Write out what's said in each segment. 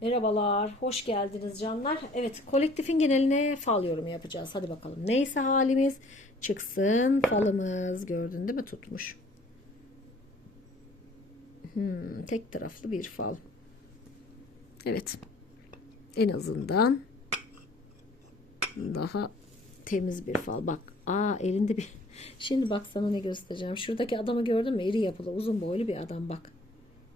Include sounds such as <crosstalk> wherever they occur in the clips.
Merhabalar, hoş geldiniz canlar. Evet, kolektifin geneline fal yorumu yapacağız. Hadi bakalım. Neyse halimiz çıksın falımız. Gördün değil mi? Tutmuş. Hmm, tek taraflı bir fal. Evet. En azından daha temiz bir fal. Bak, aa elinde bir <laughs> Şimdi bak sana ne göstereceğim. Şuradaki adamı gördün mü? İri yapılı, uzun boylu bir adam bak.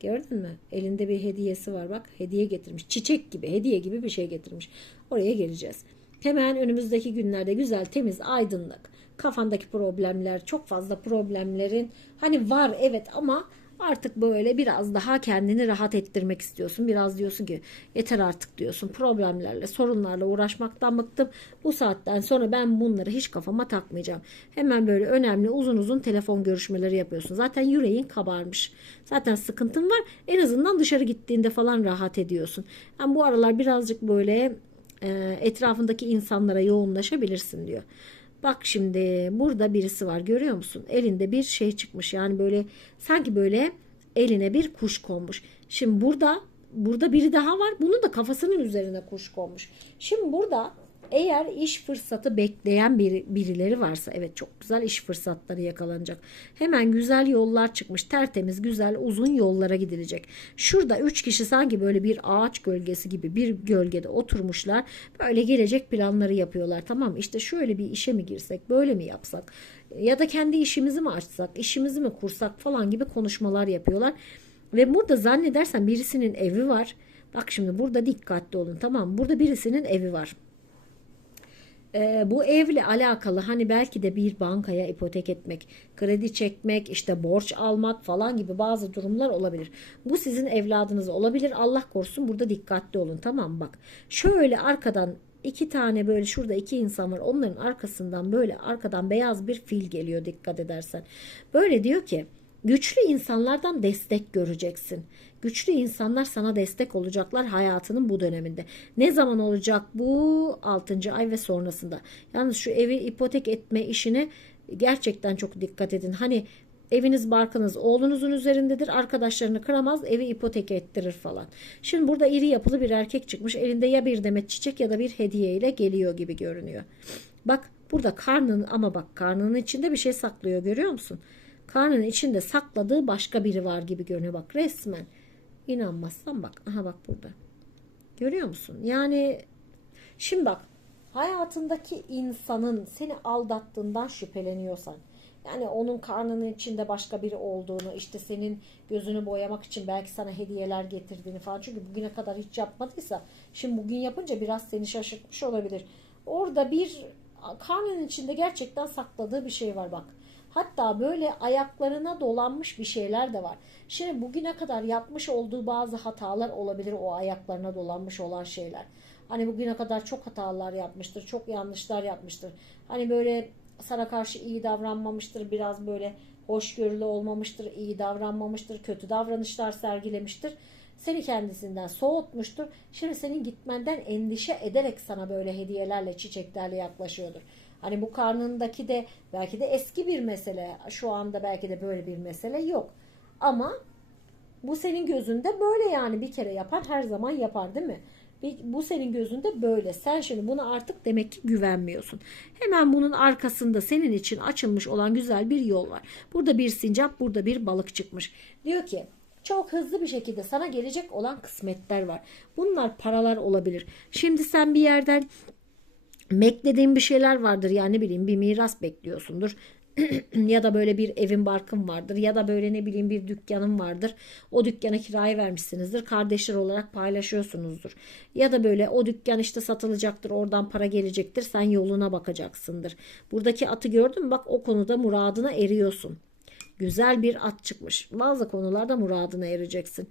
Gördün mü? Elinde bir hediyesi var bak. Hediye getirmiş. Çiçek gibi, hediye gibi bir şey getirmiş. Oraya geleceğiz. Hemen önümüzdeki günlerde güzel, temiz, aydınlık. Kafandaki problemler, çok fazla problemlerin hani var evet ama artık böyle biraz daha kendini rahat ettirmek istiyorsun. Biraz diyorsun ki yeter artık diyorsun. Problemlerle, sorunlarla uğraşmaktan bıktım. Bu saatten sonra ben bunları hiç kafama takmayacağım. Hemen böyle önemli uzun uzun telefon görüşmeleri yapıyorsun. Zaten yüreğin kabarmış. Zaten sıkıntın var. En azından dışarı gittiğinde falan rahat ediyorsun. Yani bu aralar birazcık böyle etrafındaki insanlara yoğunlaşabilirsin diyor. Bak şimdi burada birisi var görüyor musun? Elinde bir şey çıkmış. Yani böyle sanki böyle eline bir kuş konmuş. Şimdi burada burada biri daha var. Bunun da kafasının üzerine kuş konmuş. Şimdi burada eğer iş fırsatı bekleyen bir, birileri varsa evet çok güzel iş fırsatları yakalanacak. Hemen güzel yollar çıkmış. Tertemiz güzel uzun yollara gidilecek. Şurada üç kişi sanki böyle bir ağaç gölgesi gibi bir gölgede oturmuşlar. Böyle gelecek planları yapıyorlar. Tamam işte şöyle bir işe mi girsek böyle mi yapsak ya da kendi işimizi mi açsak işimizi mi kursak falan gibi konuşmalar yapıyorlar. Ve burada zannedersen birisinin evi var. Bak şimdi burada dikkatli olun tamam? Burada birisinin evi var e, bu evle alakalı hani belki de bir bankaya ipotek etmek, kredi çekmek, işte borç almak falan gibi bazı durumlar olabilir. Bu sizin evladınız olabilir. Allah korusun burada dikkatli olun tamam? Bak şöyle arkadan iki tane böyle şurada iki insan var. Onların arkasından böyle arkadan beyaz bir fil geliyor dikkat edersen. Böyle diyor ki güçlü insanlardan destek göreceksin. Güçlü insanlar sana destek olacaklar hayatının bu döneminde. Ne zaman olacak bu 6. ay ve sonrasında. Yalnız şu evi ipotek etme işine gerçekten çok dikkat edin. Hani eviniz barkınız oğlunuzun üzerindedir. Arkadaşlarını kıramaz evi ipotek ettirir falan. Şimdi burada iri yapılı bir erkek çıkmış. Elinde ya bir demet çiçek ya da bir hediye ile geliyor gibi görünüyor. Bak burada karnın ama bak karnının içinde bir şey saklıyor görüyor musun? Karnının içinde sakladığı başka biri var gibi görünüyor bak resmen. İnanmazsan bak. Aha bak burada. Görüyor musun? Yani şimdi bak hayatındaki insanın seni aldattığından şüpheleniyorsan yani onun karnının içinde başka biri olduğunu işte senin gözünü boyamak için belki sana hediyeler getirdiğini falan çünkü bugüne kadar hiç yapmadıysa şimdi bugün yapınca biraz seni şaşırtmış olabilir. Orada bir karnının içinde gerçekten sakladığı bir şey var bak. Hatta böyle ayaklarına dolanmış bir şeyler de var. Şimdi bugüne kadar yapmış olduğu bazı hatalar olabilir o ayaklarına dolanmış olan şeyler. Hani bugüne kadar çok hatalar yapmıştır, çok yanlışlar yapmıştır. Hani böyle sana karşı iyi davranmamıştır, biraz böyle hoşgörülü olmamıştır, iyi davranmamıştır, kötü davranışlar sergilemiştir. Seni kendisinden soğutmuştur. Şimdi senin gitmenden endişe ederek sana böyle hediyelerle, çiçeklerle yaklaşıyordur. Hani bu karnındaki de belki de eski bir mesele. Şu anda belki de böyle bir mesele yok. Ama bu senin gözünde böyle yani bir kere yapar her zaman yapar değil mi? Bu senin gözünde böyle. Sen şimdi buna artık demek ki güvenmiyorsun. Hemen bunun arkasında senin için açılmış olan güzel bir yol var. Burada bir sincap, burada bir balık çıkmış. Diyor ki çok hızlı bir şekilde sana gelecek olan kısmetler var. Bunlar paralar olabilir. Şimdi sen bir yerden beklediğin bir şeyler vardır yani ne bileyim bir miras bekliyorsundur <clears throat> ya da böyle bir evin barkın vardır ya da böyle ne bileyim bir dükkanın vardır. O dükkana kiraya vermişsinizdir. Kardeşler olarak paylaşıyorsunuzdur. Ya da böyle o dükkan işte satılacaktır. Oradan para gelecektir. Sen yoluna bakacaksındır. Buradaki atı gördün mü? Bak o konuda muradına eriyorsun. Güzel bir at çıkmış. Bazı konularda muradına ereceksin.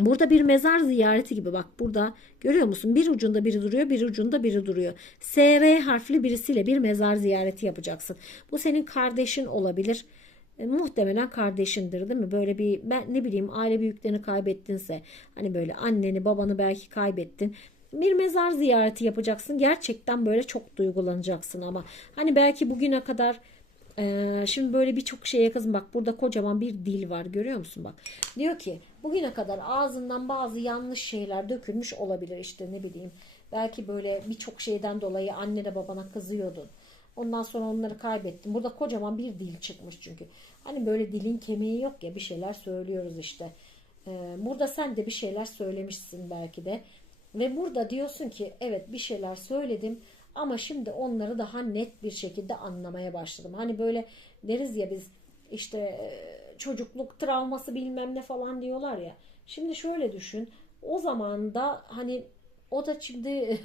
Burada bir mezar ziyareti gibi bak burada görüyor musun? Bir ucunda biri duruyor, bir ucunda biri duruyor. SR harfli birisiyle bir mezar ziyareti yapacaksın. Bu senin kardeşin olabilir. E, muhtemelen kardeşindir değil mi? Böyle bir ben ne bileyim aile büyüklerini kaybettinse hani böyle anneni babanı belki kaybettin bir mezar ziyareti yapacaksın. Gerçekten böyle çok duygulanacaksın ama hani belki bugüne kadar Ee, şimdi böyle birçok şeye kızım bak burada kocaman bir dil var görüyor musun bak. Diyor ki bugüne kadar ağzından bazı yanlış şeyler dökülmüş olabilir işte ne bileyim. Belki böyle birçok şeyden dolayı annene babana kızıyordun. Ondan sonra onları kaybettin. Burada kocaman bir dil çıkmış çünkü. Hani böyle dilin kemiği yok ya bir şeyler söylüyoruz işte. Ee, burada sen de bir şeyler söylemişsin belki de. Ve burada diyorsun ki evet bir şeyler söyledim ama şimdi onları daha net bir şekilde anlamaya başladım. Hani böyle deriz ya biz işte e, çocukluk travması bilmem ne falan diyorlar ya. Şimdi şöyle düşün. O zaman da hani o da şimdi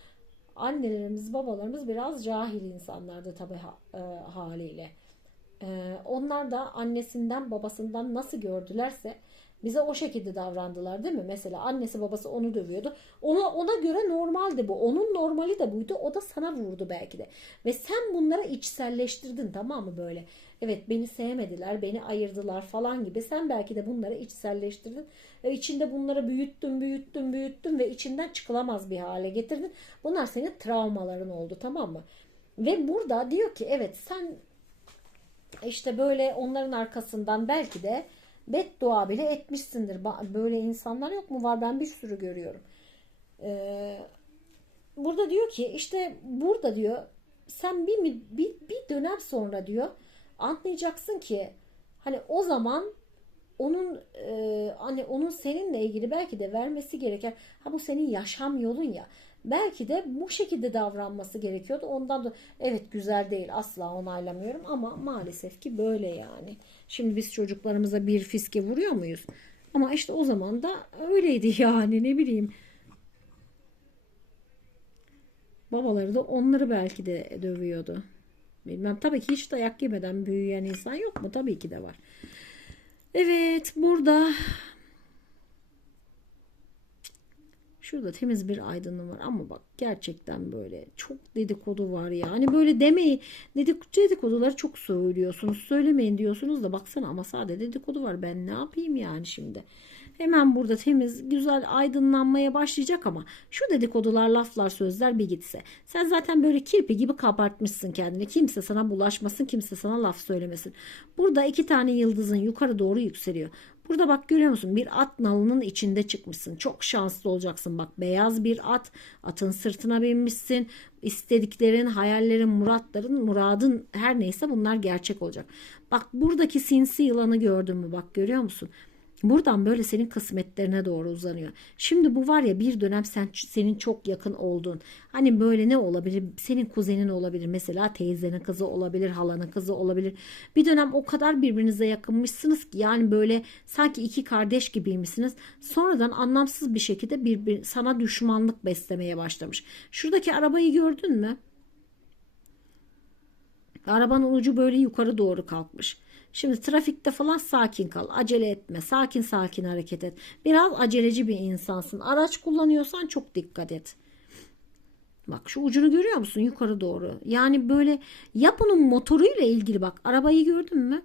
<laughs> annelerimiz babalarımız biraz cahil insanlardı tabii e, haliyle. E, onlar da annesinden babasından nasıl gördülerse bize o şekilde davrandılar değil mi? Mesela annesi babası onu dövüyordu. Ona ona göre normaldi bu. Onun normali de buydu. O da sana vurdu belki de. Ve sen bunlara içselleştirdin tamam mı böyle? Evet beni sevmediler, beni ayırdılar falan gibi. Sen belki de bunları içselleştirdin. Ve içinde bunları büyüttün, büyüttün, büyüttün ve içinden çıkılamaz bir hale getirdin. Bunlar senin travmaların oldu tamam mı? Ve burada diyor ki evet sen işte böyle onların arkasından belki de beddua bile etmişsindir. Böyle insanlar yok mu? Var ben bir sürü görüyorum. Ee, burada diyor ki işte burada diyor sen bir, bir, bir dönem sonra diyor anlayacaksın ki hani o zaman onun e, hani onun seninle ilgili belki de vermesi gereken ha bu senin yaşam yolun ya belki de bu şekilde davranması gerekiyordu. Ondan da evet güzel değil asla onaylamıyorum ama maalesef ki böyle yani. Şimdi biz çocuklarımıza bir fiske vuruyor muyuz? Ama işte o zaman da öyleydi <laughs> yani ne bileyim babaları da onları belki de dövüyordu bilmem tabii ki hiç dayak yemeden büyüyen insan yok mu tabii ki de var Evet burada şurada temiz bir aydınlık var ama bak gerçekten böyle çok dedikodu var ya. Hani böyle demeyi dedik dedikoduları çok söylüyorsunuz. Söylemeyin diyorsunuz da baksana ama sadece dedikodu var. Ben ne yapayım yani şimdi? Hemen burada temiz, güzel aydınlanmaya başlayacak ama şu dedikodular, laflar, sözler bir gitse. Sen zaten böyle kirpi gibi kabartmışsın kendini. Kimse sana bulaşmasın, kimse sana laf söylemesin. Burada iki tane yıldızın yukarı doğru yükseliyor. Burada bak görüyor musun? Bir at nalının içinde çıkmışsın. Çok şanslı olacaksın. Bak beyaz bir at. Atın sırtına binmişsin. İstediklerin, hayallerin, muratların, muradın her neyse bunlar gerçek olacak. Bak buradaki sinsi yılanı gördün mü? Bak görüyor musun? Buradan böyle senin kısmetlerine doğru uzanıyor. Şimdi bu var ya bir dönem sen senin çok yakın olduğun. Hani böyle ne olabilir? Senin kuzenin olabilir. Mesela teyzenin kızı olabilir, halanın kızı olabilir. Bir dönem o kadar birbirinize yakınmışsınız ki yani böyle sanki iki kardeş gibiymişsiniz. Sonradan anlamsız bir şekilde bir, sana düşmanlık beslemeye başlamış. Şuradaki arabayı gördün mü? Arabanın ucu böyle yukarı doğru kalkmış. Şimdi trafikte falan sakin kal. Acele etme. Sakin sakin hareket et. Biraz aceleci bir insansın. Araç kullanıyorsan çok dikkat et. Bak şu ucunu görüyor musun yukarı doğru? Yani böyle ya bunun motoruyla ilgili bak arabayı gördün mü?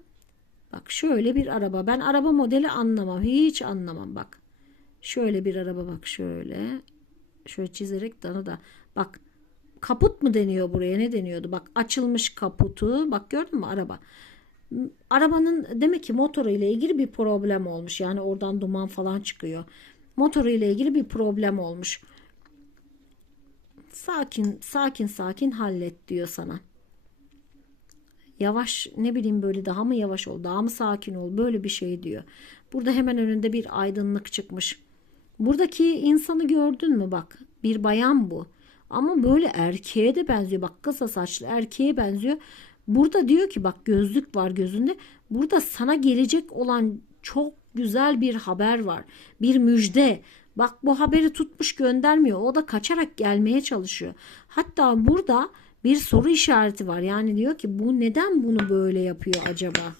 Bak şöyle bir araba. Ben araba modeli anlamam. Hiç anlamam bak. Şöyle bir araba bak şöyle. Şöyle çizerek dana da. Bak kaput mu deniyor buraya ne deniyordu? Bak açılmış kaputu. Bak gördün mü araba? Arabanın demek ki motoru ile ilgili bir problem olmuş. Yani oradan duman falan çıkıyor. Motoru ile ilgili bir problem olmuş. Sakin sakin sakin hallet diyor sana. Yavaş ne bileyim böyle daha mı yavaş ol, daha mı sakin ol böyle bir şey diyor. Burada hemen önünde bir aydınlık çıkmış. Buradaki insanı gördün mü bak bir bayan bu. Ama böyle erkeğe de benziyor. Bak kısa saçlı erkeğe benziyor. Burada diyor ki bak gözlük var gözünde. Burada sana gelecek olan çok güzel bir haber var. Bir müjde. Bak bu haberi tutmuş göndermiyor. O da kaçarak gelmeye çalışıyor. Hatta burada bir soru işareti var. Yani diyor ki bu neden bunu böyle yapıyor acaba?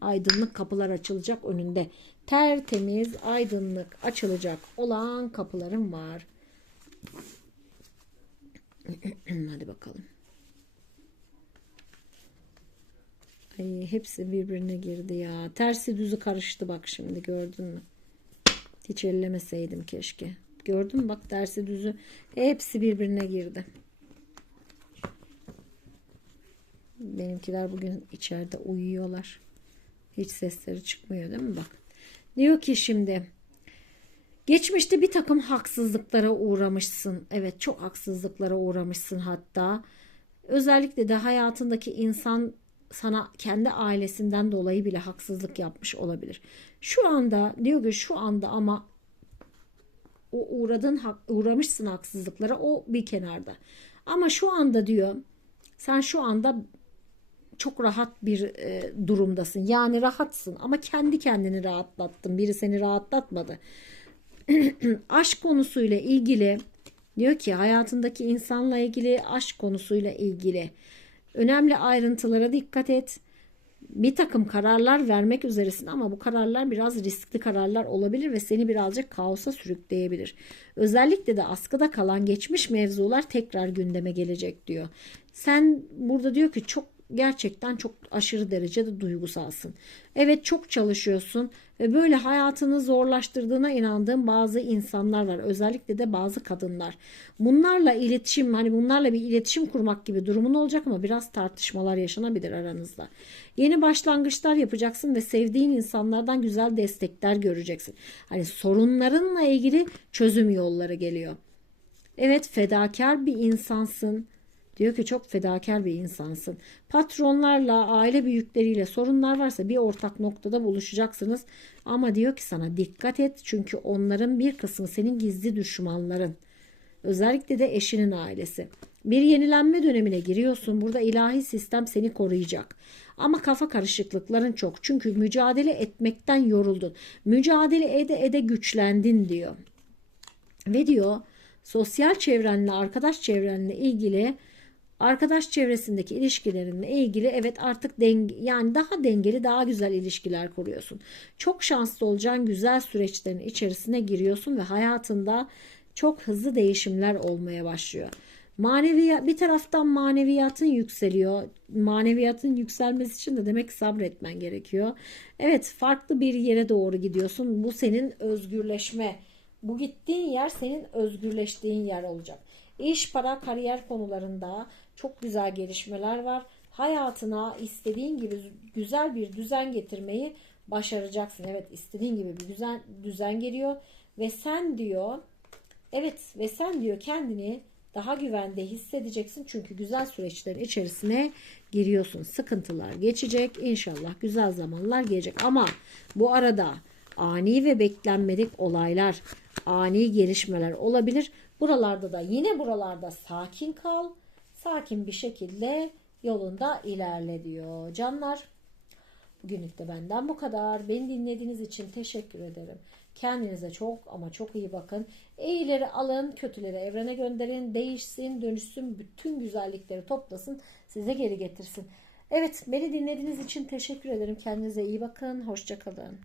Aydınlık kapılar açılacak önünde. Tertemiz aydınlık açılacak olan kapılarım var. <clears throat> Hadi bakalım. Ay, hepsi birbirine girdi ya. Tersi düzü karıştı bak şimdi gördün mü? Hiç ellemeseydim keşke. Gördün mü bak tersi düzü hepsi birbirine girdi. Benimkiler bugün içeride uyuyorlar. Hiç sesleri çıkmıyor değil mi bak. Diyor ki şimdi geçmişte bir takım haksızlıklara uğramışsın. Evet çok haksızlıklara uğramışsın hatta. Özellikle de hayatındaki insan sana kendi ailesinden dolayı bile haksızlık yapmış olabilir. Şu anda diyor ki şu anda ama o uğradığın hak- uğramışsın haksızlıklara o bir kenarda. Ama şu anda diyor sen şu anda çok rahat bir e, durumdasın. Yani rahatsın ama kendi kendini rahatlattın. Biri seni rahatlatmadı. <clears throat> aşk konusuyla ilgili diyor ki hayatındaki insanla ilgili aşk konusuyla ilgili önemli ayrıntılara dikkat et. Bir takım kararlar vermek üzeresin ama bu kararlar biraz riskli kararlar olabilir ve seni birazcık kaosa sürükleyebilir. Özellikle de askıda kalan geçmiş mevzular tekrar gündeme gelecek diyor. Sen burada diyor ki çok gerçekten çok aşırı derecede duygusalsın. Evet çok çalışıyorsun ve böyle hayatını zorlaştırdığına inandığın bazı insanlar var. Özellikle de bazı kadınlar. Bunlarla iletişim hani bunlarla bir iletişim kurmak gibi durumun olacak ama biraz tartışmalar yaşanabilir aranızda. Yeni başlangıçlar yapacaksın ve sevdiğin insanlardan güzel destekler göreceksin. Hani sorunlarınla ilgili çözüm yolları geliyor. Evet fedakar bir insansın. Diyor ki çok fedakar bir insansın. Patronlarla, aile büyükleriyle sorunlar varsa bir ortak noktada buluşacaksınız. Ama diyor ki sana dikkat et çünkü onların bir kısmı senin gizli düşmanların. Özellikle de eşinin ailesi. Bir yenilenme dönemine giriyorsun. Burada ilahi sistem seni koruyacak. Ama kafa karışıklıkların çok. Çünkü mücadele etmekten yoruldun. Mücadele ede ede güçlendin diyor. Ve diyor sosyal çevrenle, arkadaş çevrenle ilgili arkadaş çevresindeki ilişkilerinle ilgili evet artık denge, yani daha dengeli, daha güzel ilişkiler kuruyorsun. Çok şanslı olacağın güzel süreçlerin içerisine giriyorsun ve hayatında çok hızlı değişimler olmaya başlıyor. Maneviyat bir taraftan maneviyatın yükseliyor. Maneviyatın yükselmesi için de demek ki sabretmen gerekiyor. Evet, farklı bir yere doğru gidiyorsun. Bu senin özgürleşme bu gittiğin yer senin özgürleştiğin yer olacak. İş, para, kariyer konularında çok güzel gelişmeler var. Hayatına istediğin gibi güzel bir düzen getirmeyi başaracaksın. Evet istediğin gibi bir düzen, düzen geliyor ve sen diyor evet ve sen diyor kendini daha güvende hissedeceksin çünkü güzel süreçlerin içerisine giriyorsun. Sıkıntılar geçecek. İnşallah güzel zamanlar gelecek. Ama bu arada ani ve beklenmedik olaylar, ani gelişmeler olabilir. Buralarda da yine buralarda sakin kal. Sakin bir şekilde yolunda ilerle diyor. Canlar Bugünlük de benden bu kadar. Beni dinlediğiniz için teşekkür ederim. Kendinize çok ama çok iyi bakın. İyileri alın, kötüleri evrene gönderin. Değişsin, dönüşsün, bütün güzellikleri toplasın, size geri getirsin. Evet, beni dinlediğiniz için teşekkür ederim. Kendinize iyi bakın. Hoşçakalın.